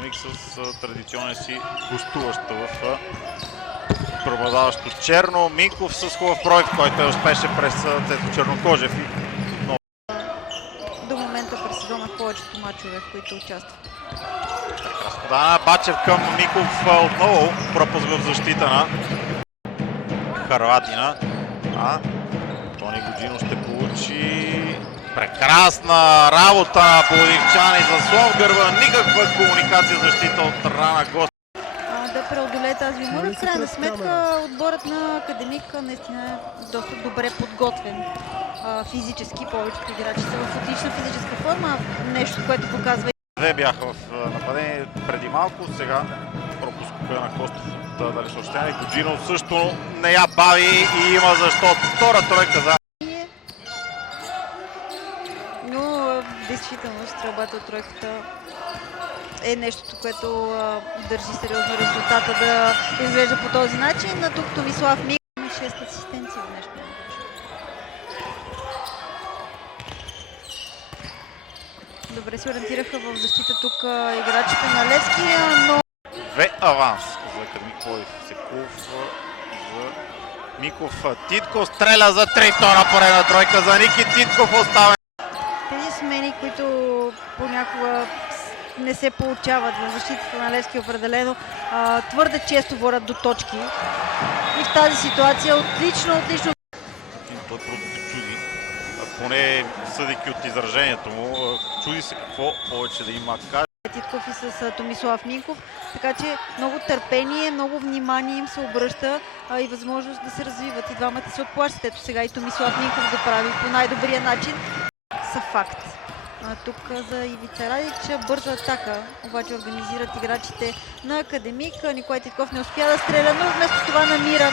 Академик с традиционен си гостуващ в преобладаващо черно. Минков с хубав проект, който успеше през Цецо Чернокожев. До момента през сезона повечето мачове, в които участва. Прекрасно. Да, Бачев към Минков отново. Пропуск в защита на Харватина. Тони Годжинов ще получи прекрасна работа на пловдивчани, заслон в гърба, никаква комуникация, защита от страна на гост. Да преодолее тази умора. В крайна сметка отборът на Академик наистина е доста добре подготвен физически. Повечето играчи са в отлична физическа форма, нещо, което показва. Две бяха в нападение преди малко, сега пропуск на Костов от далечно съобщение. Годжинов също не я бави и има защо. Втора тройка за... Но действително стрелбата от тройката е нещото, което държи сериозно резултата да изглежда по този начин. На тук Томислав Минков има 6 асистенции в днешния матч. Добре се ориентираха в защита тук играчите на Левски, но... Две аванс за Академик Пловдив. Секулов за Миков. Титков стреля за 3, втора поредна тройка за Ники Титков, оставен. Тези смени, които понякога не се получават в защитата на Левски определено, твърде често водят до точки. И в тази ситуация отлично. Той просто се чуди, поне съдейки от изражението му, чуди се какво повече да има каже. Титков и с Томислав Минков, така че много търпение, много внимание им се обръща и възможност да се развиват. И двамата се отплащат. Ето сега и Томислав Минков го прави по най-добрия начин. Са факт. Тук за Ивица Радич бърза атака, обаче организират играчите на Академик. Николай Титков не успя да стреля, но вместо това намира